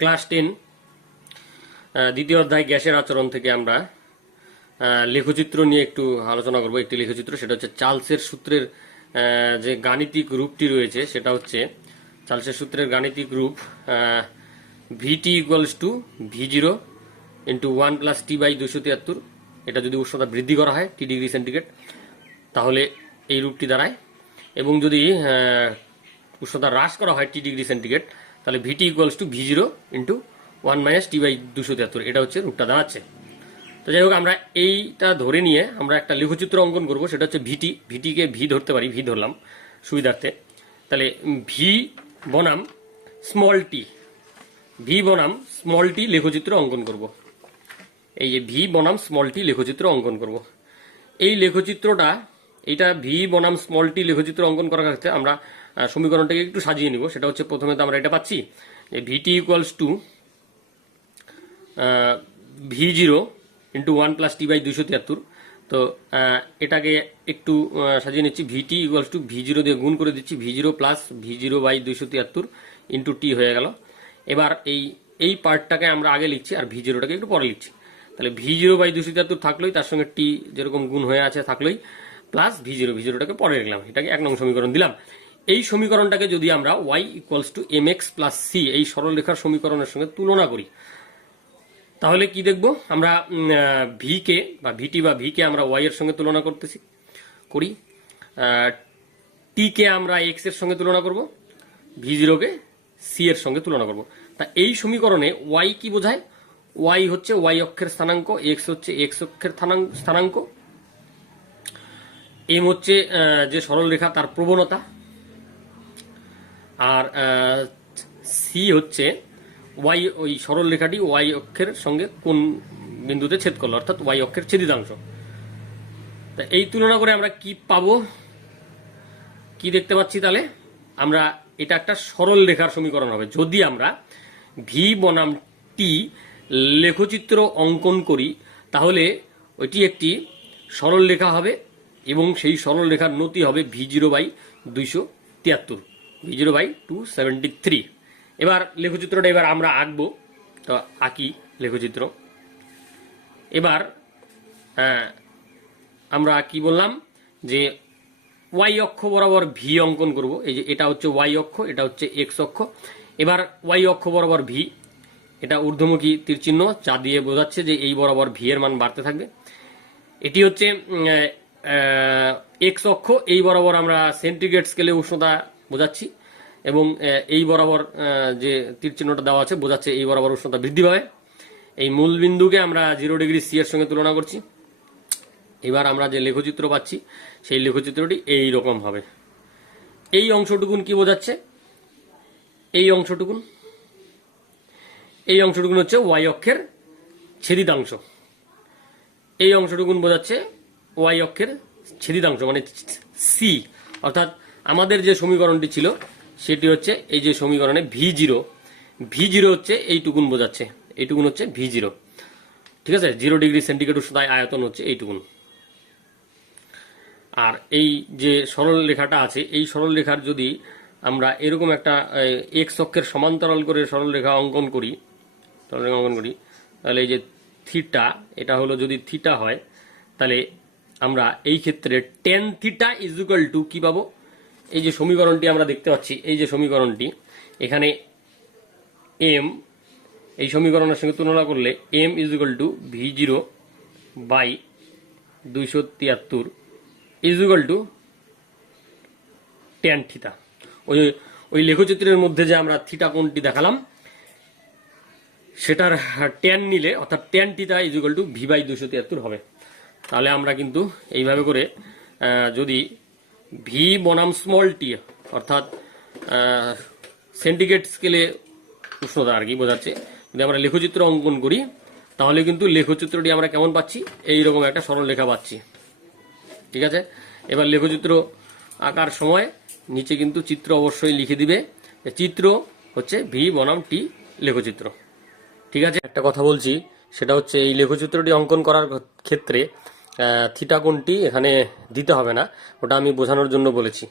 Class 10 দ্বিতীয় অধ্যায় গ্যাসের আচরণ থেকে আমরা লেখচিত্র নিয়ে একটু আলোচনা করব। একটি লেখচিত্র, সেটা হচ্ছে চার্লসের সূত্রের যে গাণিতিক রূপটি রয়েছে, সেটা হচ্ছে চার্লসের সূত্রের গাণিতিক রূপ VT equals to V0 into 1 plus T by 273। এটা যদি উষ্ণতা বৃদ্ধি করা হয় টি ডিগ্রি সেন্টিগ্রেড, তাহলে এই রূপটি দাঁড়ায়, এবং যদি উষ্ণতা হ্রাস করা হয় টি ডিগ্রি সেন্টিগ্রেড, তাহলে VT equals to V0 into 1 minus T by 273। এটা হচ্ছে রূপটা দাঁড়াচ্ছে। তো যাই হোক, আমরা এইটা ধরে নিয়ে আমরা একটা লেখচিত্র অঙ্কন করব। সেটা হচ্ছে ভিটিকে ভি ধরতে পারি, ভি ধরলাম সুবিধার্থে। তাহলে ভি বনাম স্মল টি লেখচিত্র অঙ্কন করব। এই যে ভি বনাম স্মল টি লেখচিত্র অঙ্কন করব। এই লেখচিত্রটা, এটা ভি বনাম স্মল টি লেখচিত্র অঙ্কন করার ক্ষেত্রে আমরা সমীকরণটাকে একটু সাজিয়ে নিব। সেটা হচ্ছে, প্রথমে তো আমরা এটা পাচ্ছি যে VT equals to V0 into 1 plus T by 273। তো এটাকে একটু সাজিয়ে নিচ্ছি। ভিটি ইকুয়ালস টু V0 দিয়ে গুণ করে দিচ্ছি, V0 plus V0 by 273 into T হয়ে গেল। এবার এই পার্টটাকে আমরা আগে লিখছি আর V0টাকে একটু পরে লিখছি। তাহলে V0 বাই 273 থাকলোই, তার সঙ্গে টি যেরকম গুণ হয়ে আছে থাকলোই, প্লাস V0টাকে পরে লিখলাম। এটাকে 1 নং সমীকরণ দিলাম। এই সমীকরণটাকে যদি আমরা y equals to mx plus c এই সরলরেখার সমীকরণের সঙ্গে তুলনা করি, তাহলে কি দেখব? আমরা ভি কে বা ভিটি বা ভি কে আমরা ওয়াই এর সঙ্গে তুলনা করি, টি কে আমরা এক্স এর সঙ্গে তুলনা করব, V0 কে সি এর সঙ্গে তুলনা করব। তা এই সমীকরণে ওয়াই কি বোঝায়? ওয়াই হচ্ছে ওয়াই অক্ষের স্থানাঙ্ক, এক্স হচ্ছে এক্স অক্ষের স্থানাঙ্ক, এম হচ্ছে যে সরলরেখা তার প্রবণতা, আর সি হচ্ছে ওয়াই, ওই সরল রেখাটি ওয়াই অক্ষের সঙ্গে কোন বিন্দুতে ছেদ করলো, অর্থাৎ ওয়াই অক্ষের ছেদিতাংশ। তা এই তুলনা করে আমরা কি পাবো, কি দেখতে পাচ্ছি? তাহলে আমরা, এটা একটা সরল রেখার সমীকরণ হবে যদি আমরা ভি বনাম টি লেখচিত্র অঙ্কন করি। তাহলে ওইটি একটি সরল রেখা হবে, এবং সেই সরল রেখার নতি হবে V0 বাই 273, V0 বাই 273। এবার লেখচিত্রটা এবার আমরা আঁকবো। তো আঁকি লেখচিত্র। এবার আমরা কি বললাম যে ওয়াই অক্ষ বরাবর ভি অঙ্কন করব। এই যে এটা হচ্ছে ওয়াই অক্ষ, এটা হচ্ছে এক্স অক্ষ। এবার ওয়াই অক্ষ বরাবর ভি, এটা ঊর্ধ্বমুখী তীর চিহ্ন, যা দিয়ে বোঝাচ্ছে যে এই বরাবর ভি এর মান বাড়তে থাকবে। এটি হচ্ছে এক্স অক্ষ, এই বরাবর আমরা সেন্টিগ্রেড স্কেলে উষ্ণতা বোঝাচ্ছি, এবং এই বরাবর যে তীর চিহ্নটা দেওয়া আছে বোঝাচ্ছে এই বরাবর উষ্ণতা বৃদ্ধি পাবে। এই মূল বিন্দুকে আমরা 0 ডিগ্রি সি এর সঙ্গে তুলনা করছি। এবার আমরা যে লেখচিত্র পাচ্ছি, সেই লেখচিত্রটি এই রকম হবে। এই অংশটুকুন কি বোঝাচ্ছে? এই অংশটুকুন হচ্ছে ওয়াই অক্ষের ছেদিতাংশ। এই অংশটুকুন বোঝাচ্ছে ওয়াই অক্ষের ছেদিতাংশ, মানে সি। অর্থাৎ আমাদের যে সমীকরণটি ছিল সেটি হচ্ছে এই যে সমীকরণে V0 হচ্ছে এইটুকুন বোঝাচ্ছে, এইটুকুন হচ্ছে V0, ঠিক আছে? 0 ডিগ্রি সেন্টিগ্রেড উষ্ণতায় আয়তন হচ্ছে এইটুকুন। আর এই যে সরল রেখাটা আছে, এই সরল রেখার যদি আমরা এরকম একটা এক্স অক্ষের সমান্তরাল করে সরল রেখা অঙ্কন করি, তাহলে এই যে থিটা, এটা হলো যদি থিটা হয়, তাহলে আমরা এই ক্ষেত্রে ten theta is equal two কি পাবো? এই যে সমীকরণটি আমরা দেখতে পাচ্ছি, এই যে সমীকরণটি, এখানে এম, এই সমীকরণের সঙ্গে তুলনা করলে M is equal to V0 by 273 is equal to tan theta. ওই লেখচিত্রের মধ্যে যে আমরা থিটা কোণটি দেখালাম, সেটার টেন নিলে, অর্থাৎ tan theta is equal to V by 273 হবে। তাহলে আমরা কিন্তু এইভাবে করে যদি ভি বনাম স্মল টি, অর্থাৎ সেন্টিগ্রেড স্কেলে উষ্ণতা আর কি বোঝাচ্ছে, যদি আমরা লেখচিত্র অঙ্কন করি, তাহলে কিন্তু লেখচিত্রটি আমরা কেমন পাচ্ছি? এইরকম একটা সরল রেখা পাচ্ছি, ঠিক আছে? এবার লেখচিত্র আঁকার সময় নিচে কিন্তু চিত্র অবশ্যই লিখে দিবে। চিত্র হচ্ছে ভি বনাম টি লেখচিত্র, ঠিক আছে? একটা কথা বলছি, সেটা হচ্ছে এই লেখচিত্রটি অঙ্কন করার ক্ষেত্রে থিটা কোণটি এখানে দিতে হবে না, ওটা আমি বোঝানোর জন্য বলেছি।